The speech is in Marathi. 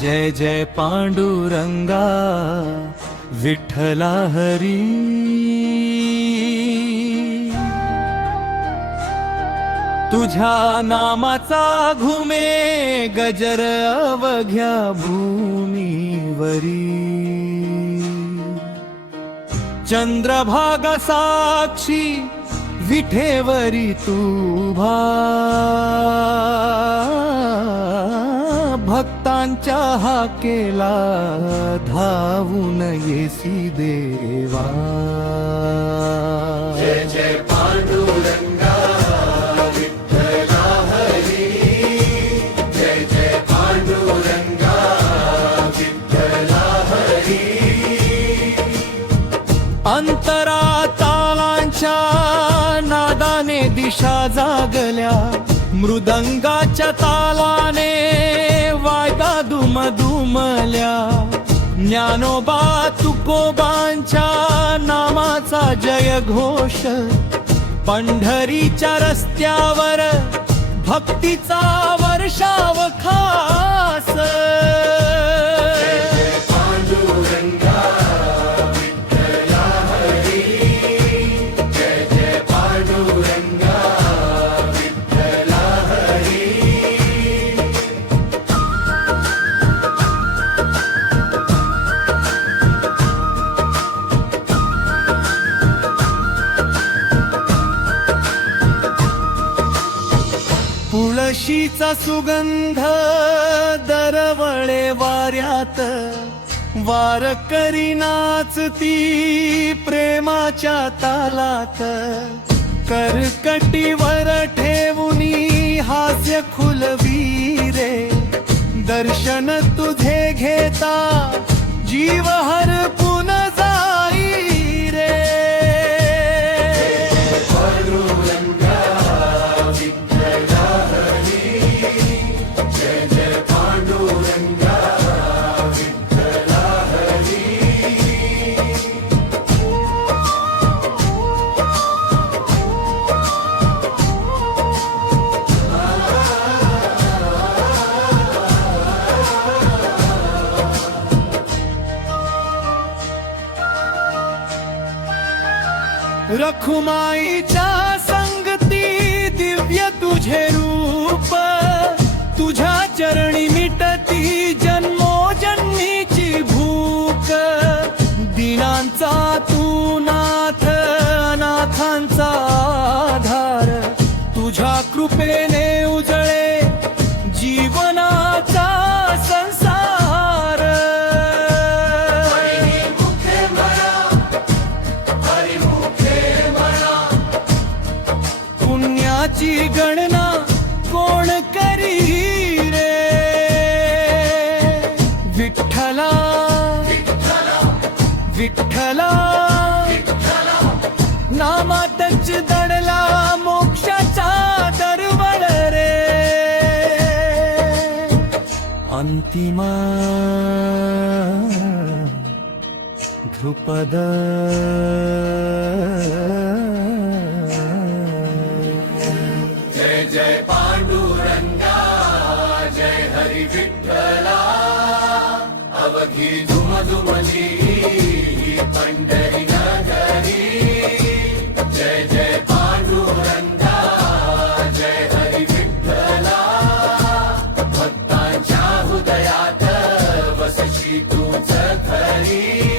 जय जय पांडुरंगा विठ्ठला हरी। तुझ्या नामाचा घुमे गजर अवघ्या भूमीवरी। चंद्रभागा साक्षी विठेवरी तुभा। भक्तांच्या हाकेला धावून येसी देवा। जय जय पांडुरंगा विठ्ठला हरी। जय जय पांडुरंगा विठ्ठला हरी। अंतरातालांच्या नादाने दिशा जागल्या। मृदंगाच्या तालाने वायदा दुमदुमल्या। ज्ञानोबा तुकोबांच्या नामाचा जय घोष। पंढरीच्या रस्त्यावर भक्तीचा वर्षाव खास। तुळशीचा सुगंध दरवळे वाऱ्यात। वारकरी नाचती प्रेमाच्या तालात। करकटीवर ठेवूनी हास्य खुलवी रे। दर्शन तुझे घेता जीव हरपून जाई रे। रखुमाईच्या संगती दिव्य तुझे रूप। तुझ्या चरणी मिटती जन्मोजन्मीची भूक। दिनांचा तू नाथ अनाथांचा आधार। तुझ्या कृपेने उजळे जीवनाचा संसार। पुण्याची गणना कोण करी रे। विठ्ठला विठ्ठला नामातच दडला मोक्षाचा दरवळ रे। अंतिम ध्रुपद जय जय पांडुरंगा जय हरी विठ्ठला। अवघी झुमझुमली पंढरी नगरी। जय जय पांडुरंगा जय हरी विठ्ठला। भक्तांच्या हृदयात वसशी तूच खरी।